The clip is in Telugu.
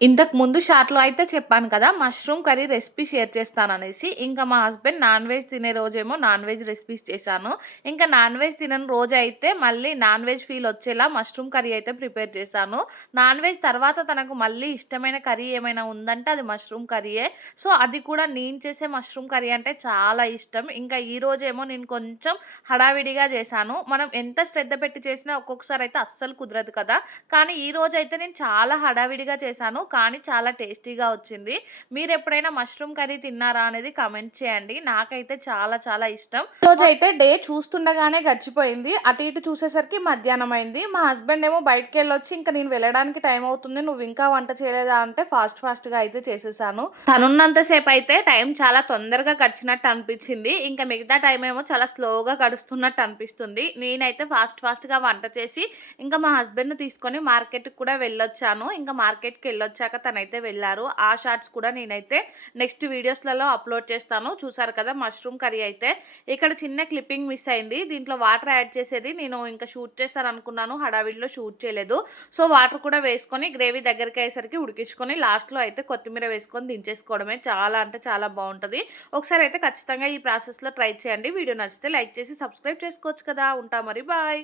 ఇంతకు ముందు షార్ట్‌లో అయితే చెప్పాను కదా! మష్రూమ్ కర్రీ రెసిపీ షేర్ చేస్తాను అనేసి ఇంకా మా హస్బెండ్ నాన్ వెజ్ తినే రోజేమో నాన్ వెజ్ రెసిపీస్ చేశాను. ఇంకా నాన్ వెజ్ తినని రోజైతే మళ్ళీ నాన్ వెజ్ ఫీల్ వచ్చేలా మష్రూమ్ కర్రీ అయితే ప్రిపేర్ చేశాను. నాన్ వెజ్ తర్వాత తనకు మళ్ళీ ఇష్టమైన కర్రీ ఏమైనా ఉందంటే అది మష్రూమ్ కర్రీయే. సో, అది కూడా నేను చేసే మష్రూమ్ కర్రీ అంటే చాలా ఇష్టం. ఇంకా ఈ రోజేమో నేను కొంచెం హడావిడిగా చేశాను. మనం ఎంత శ్రద్ధ పెట్టి చేసినా ఒక్కొక్కసారి అయితే అస్సలు కుదరదు కదా! కానీ ఈ రోజైతే నేను చాలా హడావిడిగా చేశాను. కానీ చాలా టేస్టీగా వచ్చింది. మీరెప్పుడైనా మష్రూమ్ కర్రీ తిన్నారా అనేది కామెంట్ చేయండి. నాకైతే చాలా చాలా ఇష్టం. ఈరోజైతే డే చూస్తుండగానే గడిచిపోయింది. అటు ఇటు చూసేసరికి మధ్యాహ్నం అయింది. మా హస్బెండ్ ఏమో బయటికెళ్ళొచ్చి ఇంక నేను వెళ్ళడానికి టైం అవుతుంది. నువ్వు ఇంకా వంట చేయలేదా అంటే ఫాస్ట్ ఫాస్ట్‌గా అయితే చేసేసాను. తనున్నంత సేపు అయితే టైం చాలా తొందరగా గడిచినట్టు అనిపించింది. ఇంకా మిగతా టైం ఏమో చాలా స్లోగా గడుస్తున్నట్టు అనిపిస్తుంది. నేనైతే ఫాస్ట్ ఫాస్ట్‌గా వంట చేసి ఇంకా మా హస్బెండ్‌ని తీసుకొని మార్కెట్‌కి కూడా వెళ్ళొచ్చాను. ఇంకా మార్కెట్‌కి వచ్చాక తనైతే వెళ్ళారు ఆ షార్ట్స్ కూడా నేనైతే నెక్స్ట్ వీడియోస్‌లలో అప్లోడ్ చేస్తాను. చూసారు కదా! మష్రూమ్ కర్రీ అయితే ఇక్కడ చిన్న క్లిప్పింగ్ మిస్ అయింది. దీంట్లో వాటర్ యాడ్ చేసేది నేను ఇంకా షూట్ చేస్తాననుకున్నాను. హడావిడిలో షూట్ చేయలేదు. సో, వాటర్ కూడా వేసుకొని గ్రేవీ దగ్గరికి అయ్యేసరికి ఉడికించుకొని లాస్ట్‌లో అయితే కొత్తిమీర వేసుకొని దించేసుకోవడమే. చాలా అంటే చాలా బాగుంటుంది ఒకసారి అయితే ఖచ్చితంగా ఈ ప్రాసెస్‌లో ట్రై చేయండి. వీడియో నచ్చితే లైక్ చేసి సబ్స్క్రైబ్ చేసుకోవచ్చు కదా! ఉంటా మరి బాయ్.